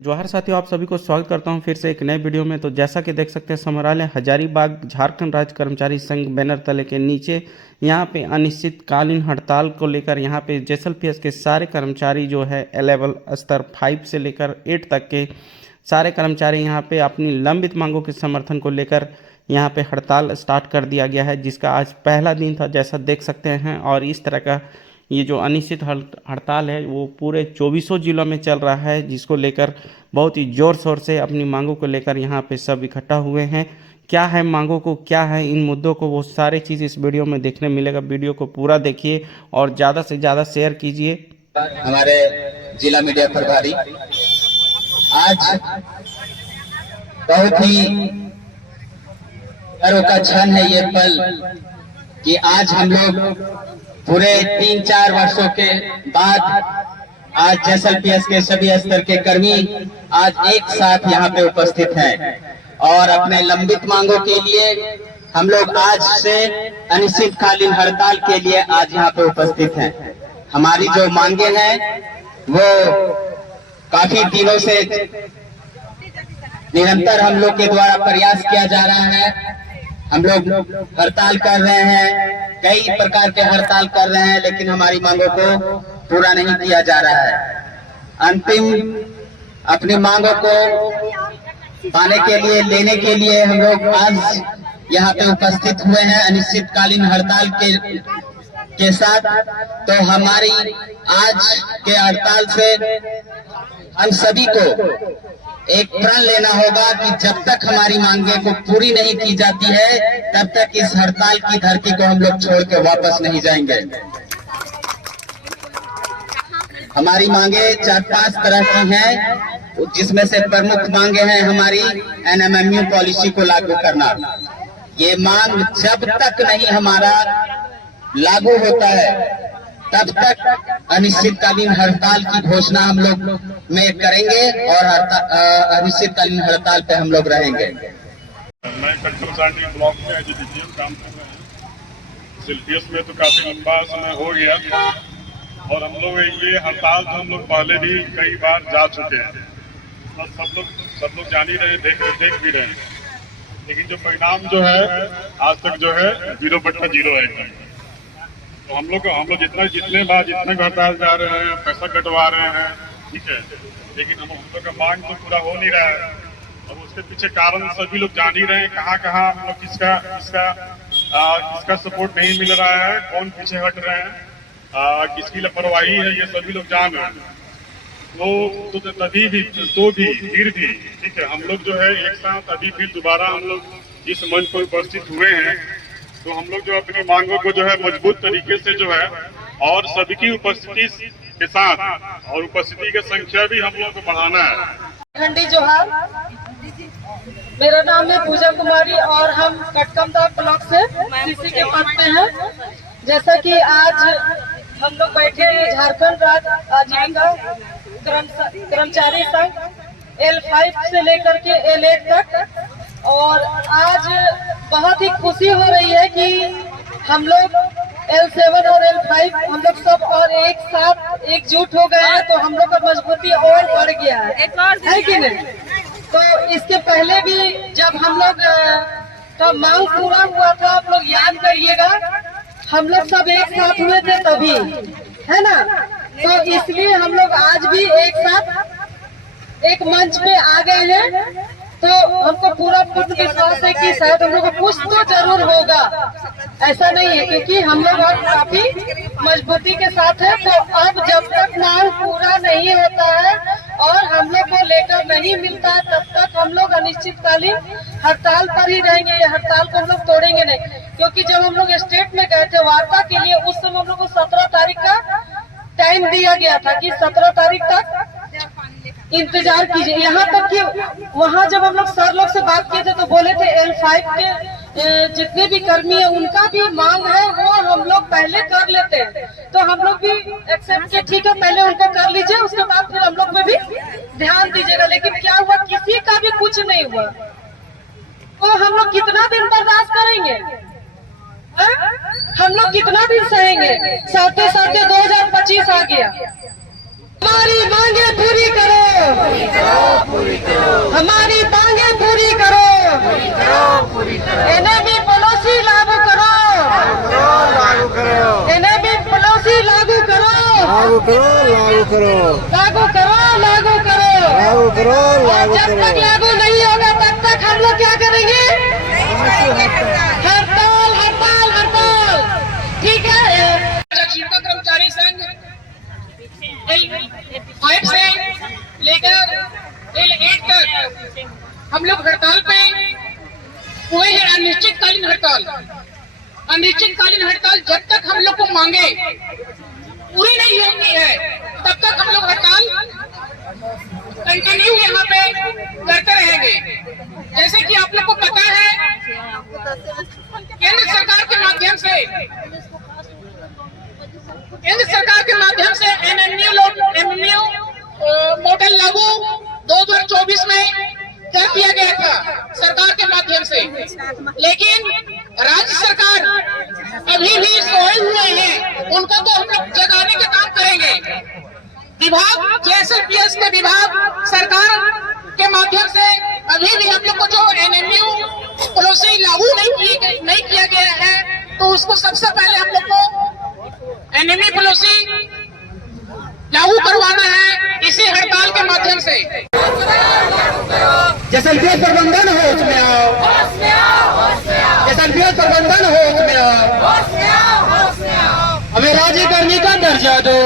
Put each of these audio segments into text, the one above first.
जोहार साथियों, आप सभी को स्वागत करता हूं फिर से एक नए वीडियो में। तो जैसा कि देख सकते हैं, समराले हजारीबाग झारखंड राज्य कर्मचारी संघ बैनर तले के नीचे यहां पे अनिश्चितकालीन हड़ताल को लेकर यहां पे जेएसएलपीएस के सारे कर्मचारी जो है लेवल स्तर 5 से लेकर 8 तक के सारे कर्मचारी यहां पे अपनी लंबित मांगों के समर्थन को लेकर यहां पे हड़ताल स्टार्ट कर दिया गया है, जिसका आज पहला दिन था जैसा देख सकते हैं। और इस तरह का ये जो अनिश्चित हड़ताल है वो पूरे 24 जिलों में चल रहा है, जिसको लेकर बहुत ही ज़ोर शोर से अपनी मांगों को लेकर यहाँ पे सब इकट्ठा हुए हैं। क्या है मांगों को, क्या है इन मुद्दों को, वो सारी चीज़ इस वीडियो में देखने मिलेगा। वीडियो को पूरा देखिए और ज़्यादा से ज़्यादा शेयर कीजिए। हमारे जिला मीडिया प्रभारी, आज बहुत ही गर्व का क्षण है ये पल कि आज हम लोग पूरे 3-4 वर्षों के बाद आज जेएसएलपीएस के सभी स्तर के कर्मी आज एक साथ यहाँ पे उपस्थित हैं और अपने लंबित मांगों के लिए हम लोग आज से अनिश्चितकालीन हड़ताल के लिए आज यहाँ पे उपस्थित हैं। हमारी जो मांगे हैं वो काफी दिनों से निरंतर हम लोग के द्वारा प्रयास किया जा रहा है। हम लोग हड़ताल कर रहे हैं, कई प्रकार के हड़ताल कर रहे हैं, लेकिन हमारी मांगों को पूरा नहीं किया जा रहा है। अंतिम अपनी मांगों को पाने के लिए, लेने के लिए हम लोग आज यहाँ पे उपस्थित हुए हैं अनिश्चितकालीन हड़ताल के साथ। तो हमारी आज के हड़ताल से हम सभी को एक प्रण लेना होगा कि जब तक हमारी मांगे को पूरी नहीं की जाती है तब तक इस हड़ताल की धरती को हम लोग छोड़ के वापस नहीं जाएंगे। हमारी मांगे 4-5 तरह की हैं, जिसमें से प्रमुख मांगे हैं हमारी एनएमएमयू पॉलिसी को लागू करना। ये मांग जब तक नहीं हमारा लागू होता है तब तक अनिश्चितकालीन हड़ताल की घोषणा हम लोग में करेंगे और अनिश्चितकालीन हड़ताल पे हम लोग रहेंगे। मैं कंट्रोल ब्लॉक में एजुकेशन काम कर रहे हैं। जेएसएलपीएस में तो काफी लंबा समय हो गया और हम लोग ये हड़ताल तो हम लोग पहले भी कई बार जा चुके हैं और सब लोग जान ही रहे, देख भी रहे हैं। लेकिन जो परिणाम जो है आज तक जो है 0/0 है। तो हम लोग जितने बार हड़ताल जा रहे हैं, पैसा कटवा रहे हैं, ठीक है, लेकिन हम लोग का मांग तो पूरा हो नहीं रहा है। और उसके पीछे कारण सभी लोग जान ही रहे हैं, कहाँ हम लोग किसका सपोर्ट नहीं मिल रहा है, कौन पीछे हट रहे हैं, किसकी लापरवाही है, ये सभी लोग जान रहे हैं। तो फिर भी ठीक है, हम लोग जो है एक साथ अभी फिर दोबारा हम लोग इस मंच पर उपस्थित हुए हैं। तो हम लोग जो अपनी मांगों को जो है मजबूत तरीके से जो है और सबकी उपस्थिति के साथ और उपस्थिति की संख्या भी हम लोग को बढ़ाना है। घंटी जोहार, मेरा नाम है पूजा कुमारी और हम कटकमदाग ब्लॉक से सीसी के पद पे हैं। जैसा कि आज हम लोग बैठे हैं झारखंड राज्य आजीविका कर्मचारी संघ L5 से लेकर के L8 तक, और आज बहुत ही खुशी हो रही है कि हम लोग L7 और L5 हम लोग सब और एक साथ एकजुट हो गए हैं। तो हम लोग का मजबूती और बढ़ गया है कि नहीं? तो इसके पहले भी जब हम लोग का मांग पूरा हुआ था, आप लोग याद करिएगा, हम लोग सब एक साथ हुए थे तभी, है ना? तो इसलिए हम लोग आज भी एक साथ एक मंच पे आ गए हैं। तो हमको पूरा पूर्ण विश्वास है कि शायद हम लोग को कुछ तो जरूर होगा, ऐसा नहीं है, क्योंकि हम लोग अब काफी मजबूती के साथ है। तो अब जब तक मांग पूरा नहीं होता है और हम लोग को लेकर नहीं मिलता है तब तक हम लोग अनिश्चितकालीन हड़ताल पर ही रहेंगे। ये हड़ताल को हम लोग तोड़ेंगे नहीं, क्योंकि जब हम लोग स्टेट में गए थे वार्ता के लिए, उस समय हम लोग को 17 तारीख का टाइम दिया गया था कि 17 तारीख तक इंतजार कीजिए। यहाँ तक कि वहाँ जब हम लोग सर लोग से बात किए थे तो बोले थे L5 के जितने भी कर्मी है उनका भी मांग है वो हम लोग पहले कर लेते हैं। तो हम लोग भी एक्सेप्ट किए, ठीक है, पहले उनको कर लीजिए, उसके बाद फिर हम लोग में भी ध्यान दीजिएगा। लेकिन क्या हुआ, किसी का भी कुछ नहीं हुआ। तो हम लोग कितना दिन बर्दाश्त करेंगे? हम लोग कितना दिन सहेंगे? साथ 2025 आ गया, हमारी मांगे पूरी करो। करो, और जब तक लागू नहीं होगा तब तक हम लोग क्या करेंगे? हड़ताल हड़ताल हड़ताल। ठीक है। शिक्षक कर्मचारी संघ L5 से लेकर L8 तक हम लोग हड़ताल पे हुए हैं। अनिश्चितकालीन हड़ताल, अनिश्चितकालीन हड़ताल जब तक हम लोग को मांगे पूरी नहीं होती है तब तक हम लोग हड़ताल कंटिन्यू यहाँ पे करते रहेंगे। जैसे कि आप लोग को पता है केंद्र सरकार के माध्यम से एमएनयू मॉडल लागू 2024 में कर दिया गया था सरकार के माध्यम से, लेकिन राज्य सरकार अभी भी सोए हुए हैं। उनको तो हम लोग जगाने का काम करेंगे। विभाग जेएसएलपीएस के विभाग सरकार के माध्यम से अभी भी हम लोग को जो एनएमयू पॉलिसी लागू नहीं किया गया है, तो उसको सबसे पहले हम लोग को एनएमयू पॉलिसी लागू करवाना है इसी हड़ताल के माध्यम से। जेएसएलपीएस प्रबंधन हो उसमें आओ, जेएसएलपीएस प्रबंधन हो उसमें आओ। हमें राज्यकर्मी का दर्जा दो,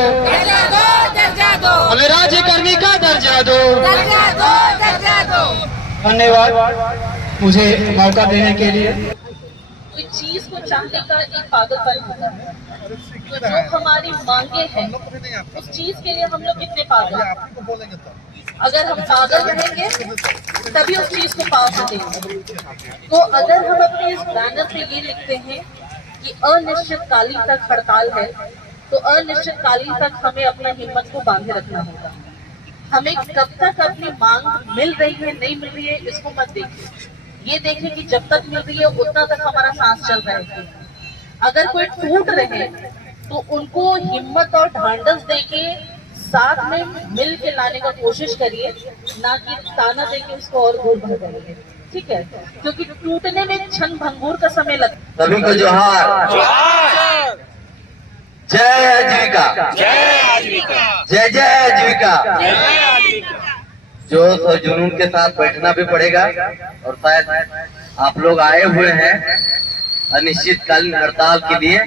हमें राज्यकर्मी का दर्जा दो। धन्यवाद मुझे मौका देने के लिए। कोई चीज को चाहने का एक पागलपन होता है, तो जो हमारी मांगे हैं उस चीज के लिए हम लोग कितने पागल हैं। अगर हम पागल रहेंगे तभी उस चीज को पा सकेंगे। तो अगर हम अपने इस बैनर पे ये लिखते हैं कि अनिश्चितकालीन तक हड़ताल है, तो अनिश्चितकालीन तक हमें अपना हिम्मत को बांधे रखना होगा। हमें कब तक अपनी मांग मिल रही है नहीं मिल रही है इसको मत देखिए, ये देखें कि जब तक मिल रही है उतना तक हमारा सांस चल रहा है। अगर कोई टूट रहे तो उनको हिम्मत और ढांढस देके साथ में मिल के लाने का कोशिश करिए, ना कि ताना देके उसको और दूर भगाइए। ठीक है, क्योंकि टूटने में क्षण भंगुर का समय लगता है। सभी को जोहार, जय आजीविका, जय जय आजीविका। जोश और जुनून के साथ बैठना भी पड़ेगा। और शायद आप लोग आए हुए हैं अनिश्चितकालीन हड़ताल के लिए,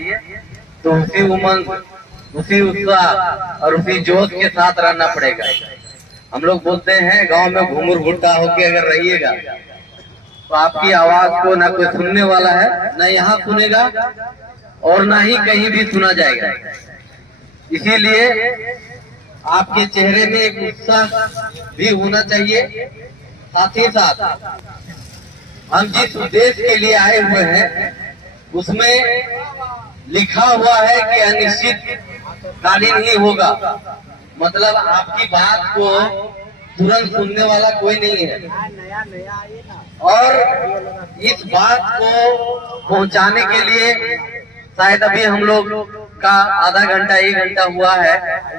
तो उसी उमंग, उसी उत्साह और उसी जोश के साथ रहना पड़ेगा। हम लोग बोलते हैं गांव में घूमुर भुट्टा होके अगर रहिएगा तो आपकी आवाज को ना कोई सुनने वाला है, ना यहाँ सुनेगा और ना ही कहीं भी सुना जाएगा। इसीलिए आपके चेहरे में एक उत्साह भी होना चाहिए। साथ ही साथ हम जिस उद्देश्य के लिए आए हुए हैं उसमें लिखा हुआ है कि अनिश्चितकालीन ही होगा। मतलब आपकी बात को तुरंत सुनने वाला कोई नहीं है। और इस बात को पहुंचाने के लिए शायद अभी हम लोग का आधा घंटा 1 घंटा हुआ है।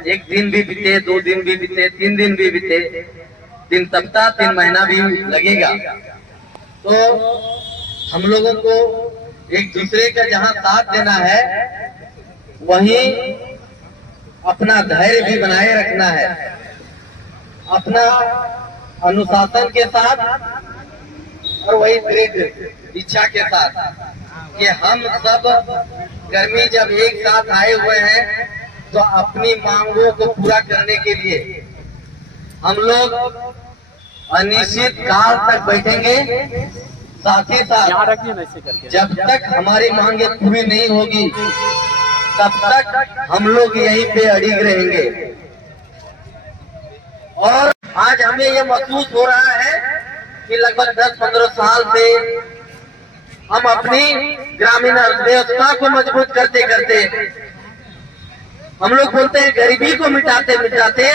एक दिन भी बीते, 2 दिन भी बीते, 3 दिन भी बीते, 3 सप्ताह 3 महीना भी लगेगा। तो हम लोगों को एक दूसरे का जहां साथ देना है वहीं अपना धैर्य भी बनाए रखना है, अपना अनुशासन के साथ और वही दृढ़ इच्छा के साथ कि हम सब कर्मी जब एक साथ आए हुए हैं तो अपनी मांगों को पूरा करने के लिए हम लोग अनिश्चित काल तक बैठेंगे। साथ ही साथ जब तक हमारी मांगे पूरी नहीं होगी तब तक हम लोग यहीं पे अड़िग रहेंगे। और आज हमें ये महसूस हो रहा है कि लगभग 10-15 साल से हम अपनी ग्रामीण अर्थव्यवस्था को मजबूत करते करते हम लोग बोलते हैं गरीबी को मिटाते मिटाते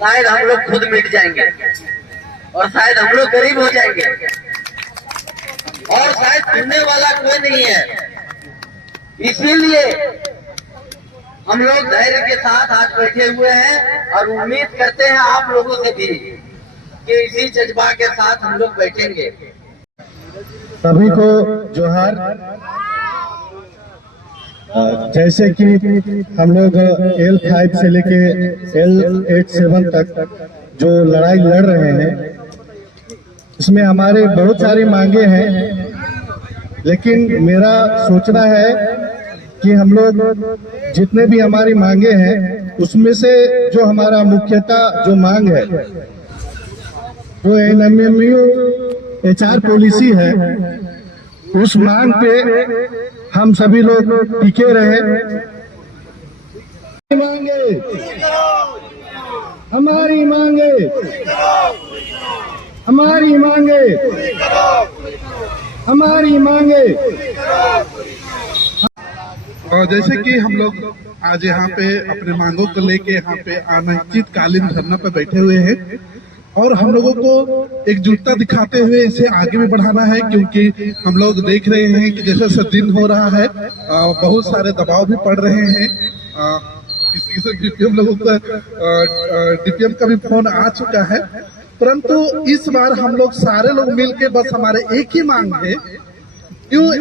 शायद हम लोग खुद मिट जाएंगे और शायद हम लोग गरीब हो जाएंगे और शायद सुनने वाला कोई नहीं है। इसीलिए हम लोग धैर्य के साथ आज बैठे हुए हैं और उम्मीद करते हैं आप लोगों से भी कि इसी जज्बा के साथ हम लोग बैठेंगे। सभी को जोहार। जैसे कि हम लोग L5 से लेके L87 तक जो लड़ाई लड़ रहे हैं, इसमें हमारे बहुत सारी मांगे हैं, लेकिन मेरा सोचना है कि हम लोग जितने भी हमारी मांगे हैं उसमें से जो हमारा मुख्यतः जो मांग है वो NMMU HR पॉलिसी है। उस मांग पे हम सभी लोग टिके रहे। मांगे हमारी मांगे हमारी मांगे हमारी मांगे। और जैसे कि हम लोग आज यहाँ पे अपने मांगों को लेके यहाँ पे अनिश्चितकालीन धरना पे बैठे हुए हैं और हम लोगों को एकजुटता दिखाते हुए इसे आगे भी बढ़ाना है, क्योंकि हम लोग देख रहे हैं कि जैसे जैसे दिन हो रहा है बहुत सारे दबाव भी पड़ रहे हैं। किसी से DPM लोगों का DPM का भी फोन आ चुका है, परंतु इस बार हम लोग सारे लोग मिलके बस हमारे एक ही मांग है,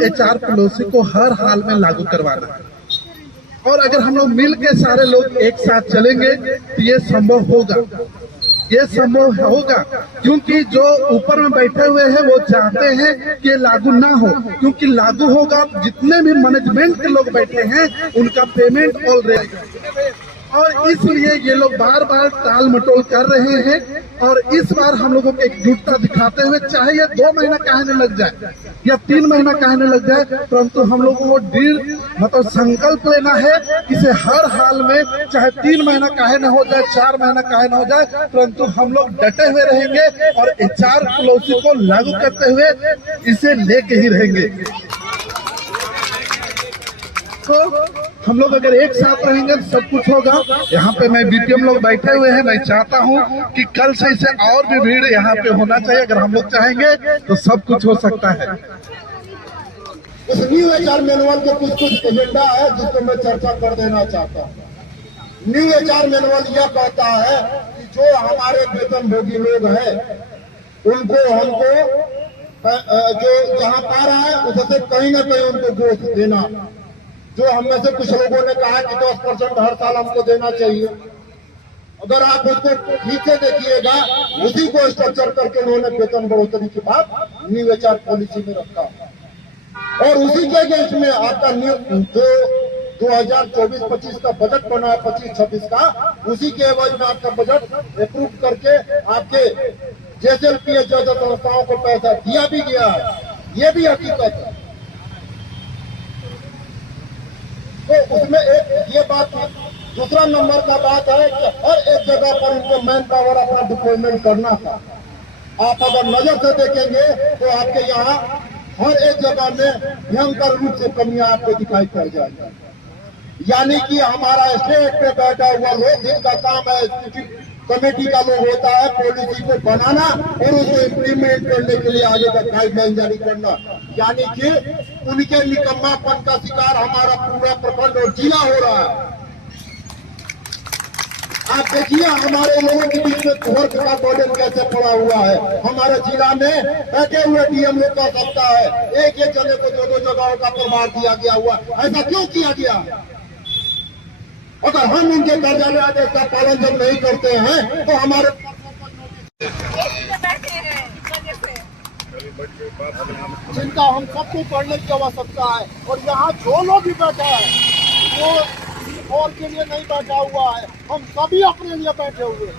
HR पॉलिसी को हर हाल में लागू करवाना है। और अगर हम लोग मिल के सारे लोग एक साथ चलेंगे तो ये संभव होगा, ये संभव होगा, क्योंकि जो ऊपर में बैठे हुए हैं वो चाहते हैं कि लागू ना हो, क्योंकि लागू होगा जितने भी मैनेजमेंट के लोग बैठे हैं उनका पेमेंट ऑलरेडी, और इसलिए ये लोग बार बार टाल मटोल कर रहे हैं। और इस बार हम लोगों को एकजुटता दिखाते हुए, चाहे ये 2 महीना कहने लग जाए या 3 महीना कहने लग जाए, परंतु हम लोगों को मतलब संकल्प लेना है, इसे हर हाल में चाहे 3 महीना काहे न हो जाए, 4 महीना काहे न हो जाए, परंतु हम लोग डटे हुए रहेंगे और HR पॉलिसी को लागू करते हुए इसे लेके ही रहेंगे। तो हम लोग अगर एक साथ रहेंगे तो सब कुछ होगा। यहाँ पे मैं BPM लोग बैठे हुए हैं, मैं चाहता हूँ कि कल से इसे और भी भीड़ यहाँ पे होना चाहिए। अगर हम लोग चाहेंगे तो सब कुछ हो सकता है। इस न्यू HR मैनुअल के कुछ एजेंडा है जिसको मैं चर्चा कर देना चाहता हूँ। न्यू HR मैनुअल यह कहता है कि जो हमारे वेतनभोगी लोग हैं उनको हमको जो जहाँ पा रहा है उससे कहीं ना कहीं उनको गोश्त देना। जो हम में से कुछ लोगों ने कहा कि 10% हर साल हमको देना चाहिए। अगर आप उसको ठीक से देखिएगा, उसी को स्ट्रक्चर करके उन्होंने वेतन बढ़ोतरी की बात न्यू HR पॉलिसी में रखा और उसी के अगेंस्ट में आपका जो 2024-25 का बजट बना है 25-26 का, उसी के एवज में आपका बजट अप्रूव करके आपके JSLPS जैसे संस्थाओं को पैसा दिया भी गया है, ये भी हकीकत है। तो उसमें एक ये बात है। दूसरा नंबर का बात है कि हर एक जगह पर उनको मैन पावर अपना डिप्लॉयमेंट करना था। आप अगर नजर से देखेंगे तो आपके यहाँ हर एक जगह में भयंकर रूप से कमियां आपको दिखाई पड़ जाएगी। यानी कि हमारा स्टेट पे बैठा हुआ लोग, जिनका काम है कमेटी का लोग होता है पॉलिसी को बनाना और उसको इम्प्लीमेंट करने के लिए आगे तक गाइडलाइन जारी करना, यानी कि उनके निकम्मापन का शिकार हमारा पूरा प्रखंड और जिला हो रहा है। आप देखिए हमारे लोगों के बीच में वर्क का बर्डन कैसे पड़ा हुआ है। हमारे जिला में बैठे हुए DM लोग कह सकता है एक एक जगह को 2-2 जगहों का प्रभार दिया गया हुआ। ऐसा क्यों किया गया? अगर हम उनके कार्यालय आदेश का पालन जब नहीं करते हैं तो हमारे जिनका हम सबको पढ़ने की आवश्यकता है। और यहाँ जो लोग भी बैठा है वो और के लिए नहीं बैठा हुआ है, हम सभी अपने लिए बैठे हुए हैं।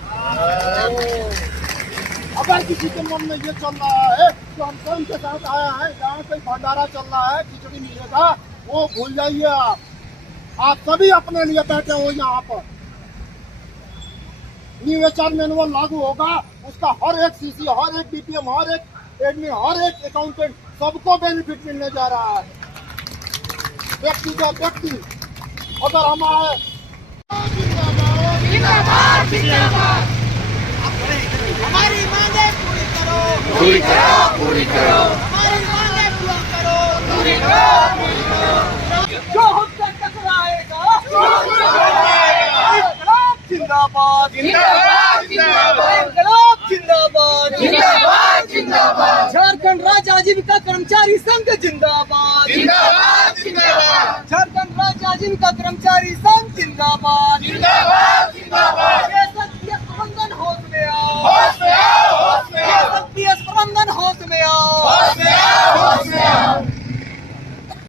अगर किसी के मन में ये चल रहा है तो हम स्वयं के साथ आया है, जहाँ से भंडारा चल रहा है, खिचड़ी मिलेगा, वो भूल जाइए। आप सभी अपने लिए बैठे हो यहाँ पर। न्यू HR मैनुअल लागू होगा, उसका हर एक CC, हर एक BPM, हर एक एडमिन, हर एक अकाउंटेंट, सबको बेनिफिट मिलने जा रहा है। व्यक्ति का व्यक्ति अगर हमारे हमारी मांगे पूरी करो, पूरी करो, पूरी करो, हमारी मांगे पूरी करो, पूरी करो, पूरी करो। जो हमसे टकराएगा जिंदाबाद, जिंदाबाद, जिंदाबाद, जिंदाबाद, जिंदाबाद, जिंदाबाद। झारखंड राज्य आजीविका कर्मचारी संघ जिंदाबाद, जिंदाबाद, जिंदाबाद। झारखंड राज्य आजीविका कर्मचारी संघ जिंदाबाद।